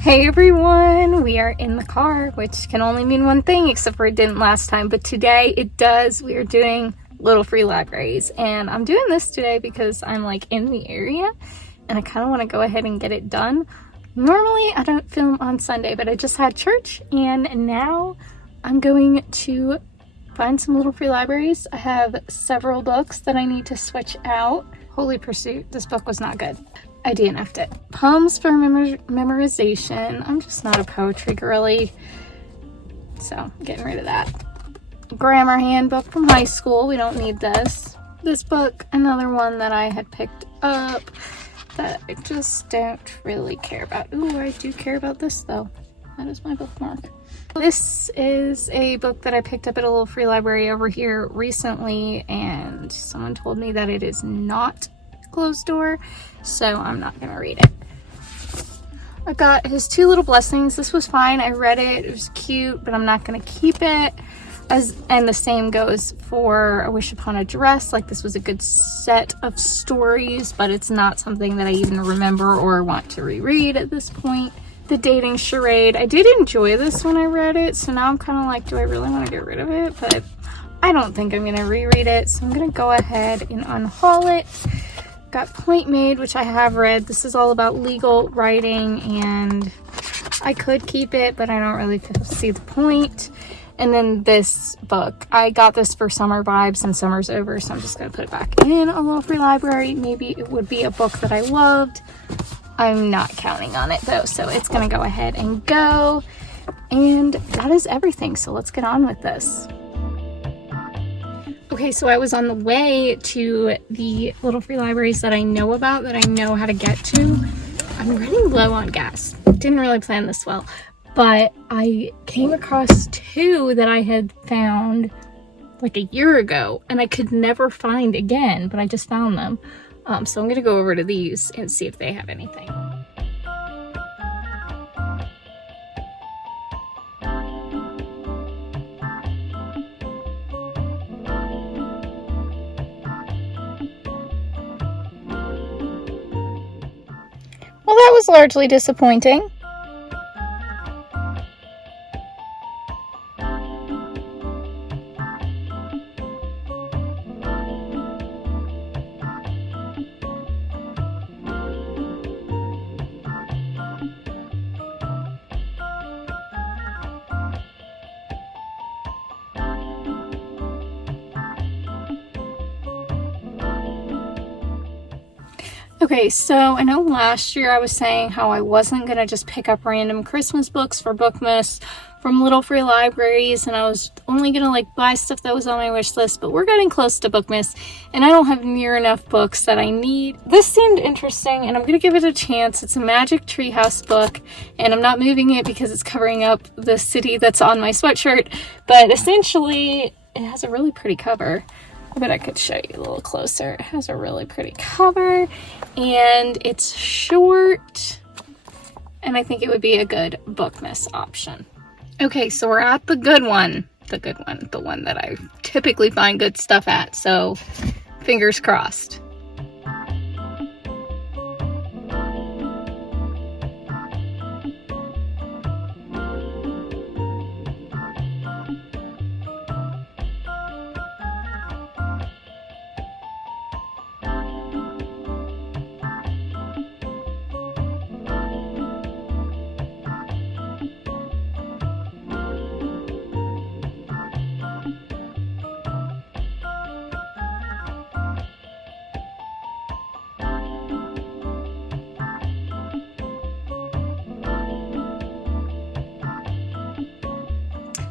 Hey everyone, we are in the car, which can only mean one thing except for it didn't last time, but today it does. We are doing little free libraries, and I'm doing this today because I'm like in the area and I kind of want to go ahead and get it done. Normally I don't film on Sunday, but I just had church and now I'm going to find some little free libraries. I have several books that I need to switch out. Holy Pursuit, this book was not good. I DNF'd it. Poems for memorization. I'm just not a poetry girly, so I'm getting rid of that. Grammar handbook from high school. We don't need this. This book, another one that I had picked up that I just don't really care about. Ooh, I do care about this though. That is my bookmark. This is a book that I picked up at a little free library over here recently, and someone told me that it is not closed door, so I'm not gonna read it. I got his Two Little Blessings. This was fine. I read it. It was cute, but I'm not gonna keep it. And the same goes for A Wish Upon a Dress. Like, this was a good set of stories, but it's not something that I even remember or want to reread at this point. The Dating Charade. I did enjoy this when I read it, so now I'm kind of like, do I really want to get rid of it? But I don't think I'm gonna reread it, so I'm gonna go ahead and unhaul it. Got Point Made, which I have read. This is all about legal writing, and I could keep it, but I don't really see the point. And then this book, I got this for summer vibes, and summer's over, so I'm just gonna put it back in a little free library. Maybe it would be a book that I loved. I'm not counting on it though, so it's gonna go ahead and go. And that is everything, so let's get on with this. Okay, so I was on the way to the little free libraries that I know about, that I know how to get to. I'm running low on gas. Didn't really plan this well, but I came across two that I had found like a year ago and I could never find again, but I just found them. So I'm gonna go over to these and see if they have anything. Well, that was largely disappointing. Okay, so I know last year I was saying how I wasn't going to just pick up random Christmas books for Bookmas from little free libraries, and I was only going to like buy stuff that was on my wish list, but we're getting close to Bookmas, and I don't have near enough books that I need. This seemed interesting, and I'm going to give it a chance. It's a Magic Treehouse book, and I'm not moving it because it's covering up the city that's on my sweatshirt, but essentially it has a really pretty cover. I bet I could show you a little closer. It has a really pretty cover and it's short, and I think it would be a good Bookmas option. Okay, so we're at the good one, the one that I typically find good stuff at, so fingers crossed.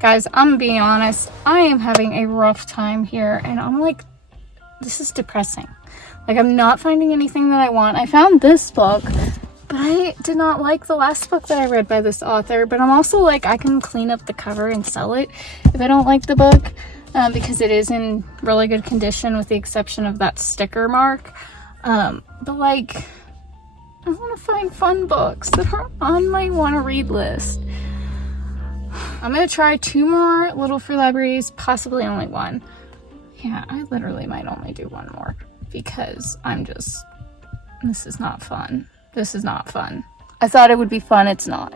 Guys, I'm being honest, I am having a rough time here, and I'm like, this is depressing. Like, I'm not finding anything that I want. I found this book, but I did not like the last book that I read by this author, but I'm also like, I can clean up the cover and sell it if I don't like the book, because it is in really good condition with the exception of that sticker mark. But like, I want to find fun books that are on my want to read list. I'm going to try 2 more little free libraries, possibly only 1. Yeah, I literally might only do 1 more because I'm just, this is not fun. This is not fun. I thought it would be fun. It's not.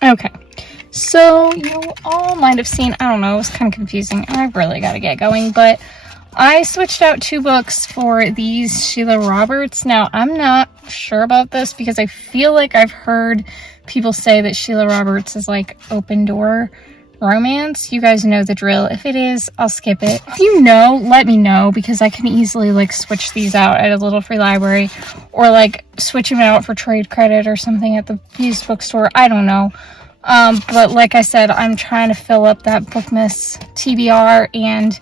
Okay, so you all might have seen, I don't know, it was kind of confusing. I really got to get going, but I switched out 2 books for these Sheila Roberts. Now, I'm not sure about this because I feel like I've heard people say that Sheila Roberts is like open door romance. You guys know the drill. If it is, I'll skip it. If you know, let me know, because I can easily like switch these out at a little free library, or like switch them out for trade credit or something at the used bookstore. I don't know. But like I said, I'm trying to fill up that Bookmas TBR, and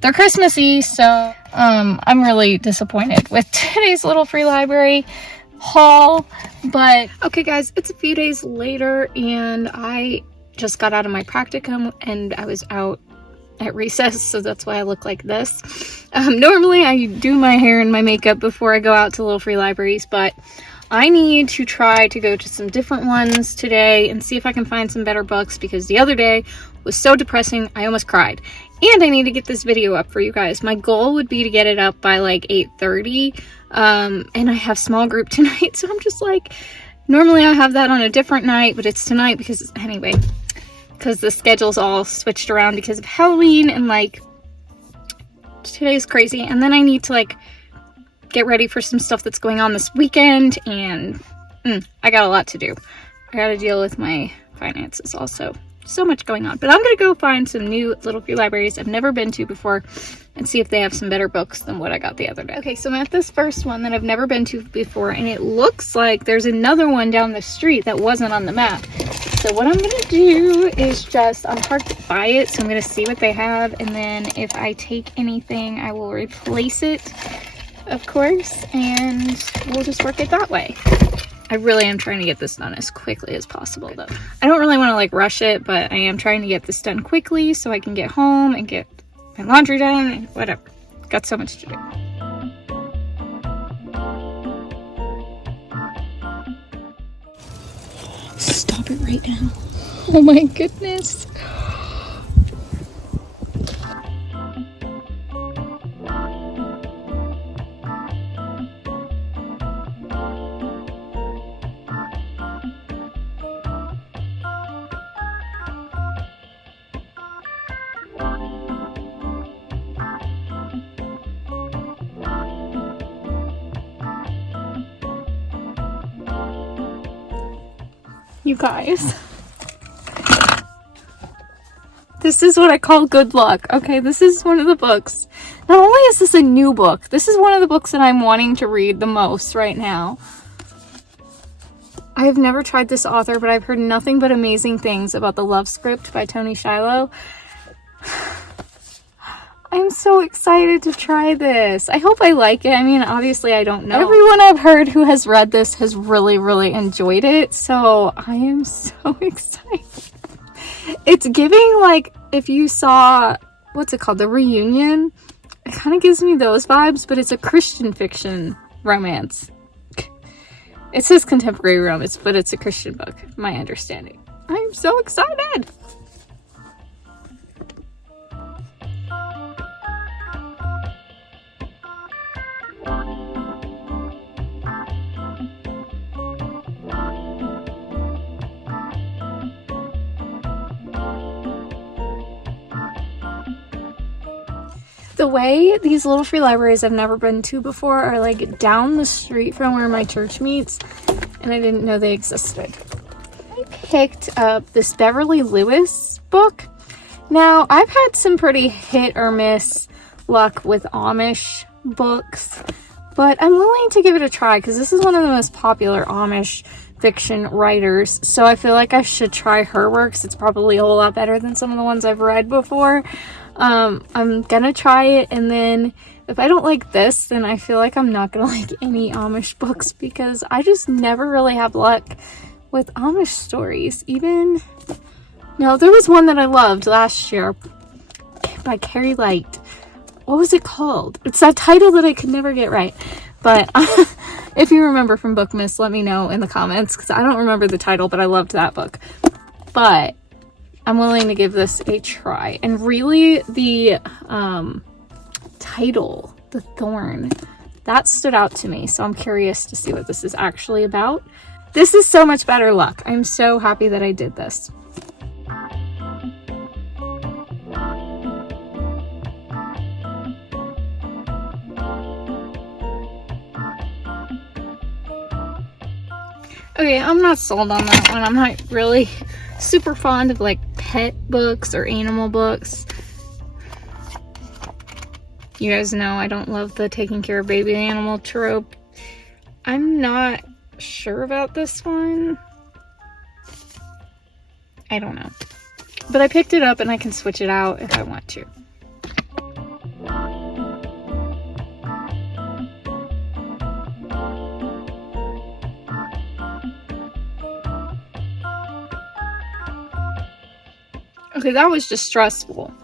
they're Christmassy, so I'm really disappointed with today's little free library haul. But okay guys, it's a few days later, and I just got out of my practicum and I was out at recess, so that's why I look like this. Normally I do my hair and my makeup before I go out to little free libraries, but I need to try to go to some different ones today and see if I can find some better books, because the other day was so depressing I almost cried. And I need to get this video up for you guys. My goal would be to get it up by like 8:30, and I have small group tonight, so I'm just like, normally I have that on a different night, but it's tonight because, anyway, because the schedule's all switched around because of Halloween, and like today's crazy, and then I need to like get ready for some stuff that's going on this weekend, and I got a lot to do. I gotta deal with my finances also. So much going on. But I'm gonna go find some new little free libraries I've never been to before and see if they have some better books than what I got the other day. Okay, so I'm at this first one that I've never been to before, and it looks like there's another one down the street that wasn't on the map. So what I'm gonna do is just, I'm parked by it, so I'm gonna see what they have, and then if I take anything, I will replace it, of course, and we'll just work it that way. I really am trying to get this done as quickly as possible, though. I don't really want to like rush it, but I am trying to get this done quickly so I can get home and get my laundry done and whatever. Got so much to do. Stop it right now. Oh my goodness. You guys, this is what I call good luck. Okay, this is one of the books. Not only is this a new book, this is one of the books that I'm wanting to read the most right now. I have never tried this author, but I've heard nothing but amazing things about The Love Script by Tony Shiloh. I'm so excited to try this. I hope I like it. I mean, obviously I don't know. Everyone I've heard who has read this has really, really enjoyed it. So I am so excited. It's giving, like, if you saw, what's it called? The Reunion. It kind of gives me those vibes, but it's a Christian fiction romance. It says contemporary romance, but it's a Christian book, my understanding. I am so excited. The way these little free libraries I've never been to before are like down the street from where my church meets, and I didn't know they existed. I picked up this Beverly Lewis book. Now, I've had some pretty hit or miss luck with Amish books, but I'm willing to give it a try because this is one of the most popular Amish fiction writers, so I feel like I should try her works. It's probably a whole lot better than some of the ones I've read before. I'm gonna try it, and then if I don't like this, then I feel like I'm not gonna like any Amish books, because I just never really have luck with Amish stories. No, there was one that I loved last year by Carrie Light. What was it called? It's that title that I could never get right. But if you remember from Bookmas, let me know in the comments, because I don't remember the title, but I loved that book. But I'm willing to give this a try. And really, the title, The Thorn, that stood out to me. So I'm curious to see what this is actually about. This is so much better luck. I'm so happy that I did this. Okay, I'm not sold on that one. I'm not really super fond of like pet books or animal books. You guys know I don't love the taking care of baby animal trope. I'm not sure about this one. I don't know. But I picked it up and I can switch it out if I want to. Okay, that was just stressful.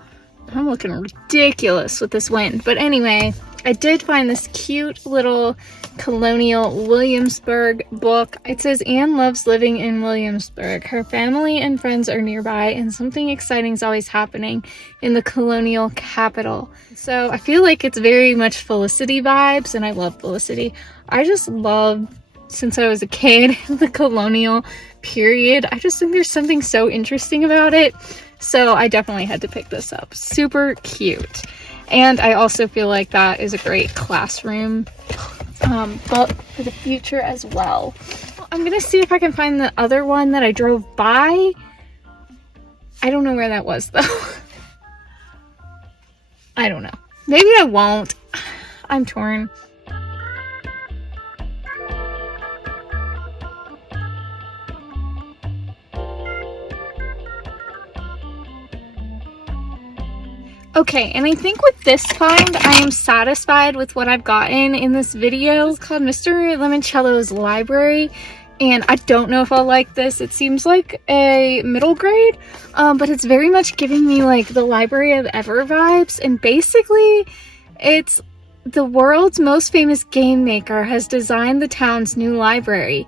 I'm looking ridiculous with this wind. But anyway, I did find this cute little colonial Williamsburg book. It says Anne loves living in Williamsburg. Her family and friends are nearby, and something exciting is always happening in the colonial capital. So I feel like it's very much Felicity vibes, and I love Felicity. I just love, since I was a kid, the colonial period. I just think there's something so interesting about it. So I definitely had to pick this up. Super cute. And I also feel like that is a great classroom book for the future as well. I'm gonna see if I can find the other one that I drove by. I don't know where that was though. I don't know. Maybe I won't. I'm torn. Okay, and I think with this find, I am satisfied with what I've gotten in this video. It's called Mr. Limoncello's Library, and I don't know if I'll like this. It seems like a middle grade, but it's very much giving me like the Library of Ever vibes, and basically it's the world's most famous game maker has designed the town's new library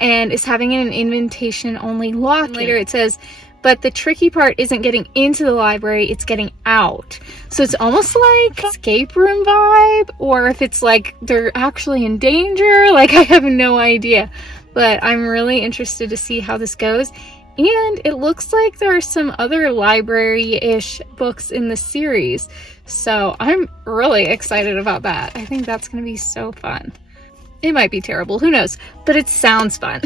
and is having an invitation only lock. Later it says, but the tricky part isn't getting into the library, it's getting out. So it's almost like escape room vibe, or if it's like they're actually in danger, like I have no idea. But I'm really interested to see how this goes. And it looks like there are some other library-ish books in the series. So I'm really excited about that. I think that's gonna be so fun. It might be terrible, who knows? But it sounds fun.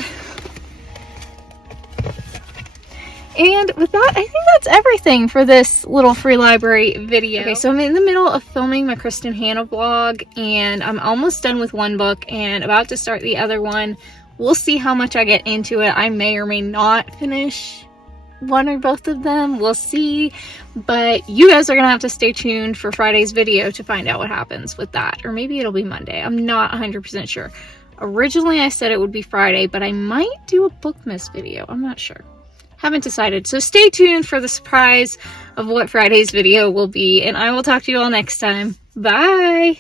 And with that, I think that's everything for this little free library video. Okay, so I'm in the middle of filming my Kristen Hannah vlog, and I'm almost done with one book and about to start the other one. We'll see how much I get into it. I may or may not finish one or both of them. We'll see. But you guys are going to have to stay tuned for Friday's video to find out what happens with that. Or maybe it'll be Monday. I'm not 100% sure. Originally, I said it would be Friday, but I might do a Bookmas video. I'm not sure. Haven't decided. So stay tuned for the surprise of what Friday's video will be, and I will talk to you all next time. Bye!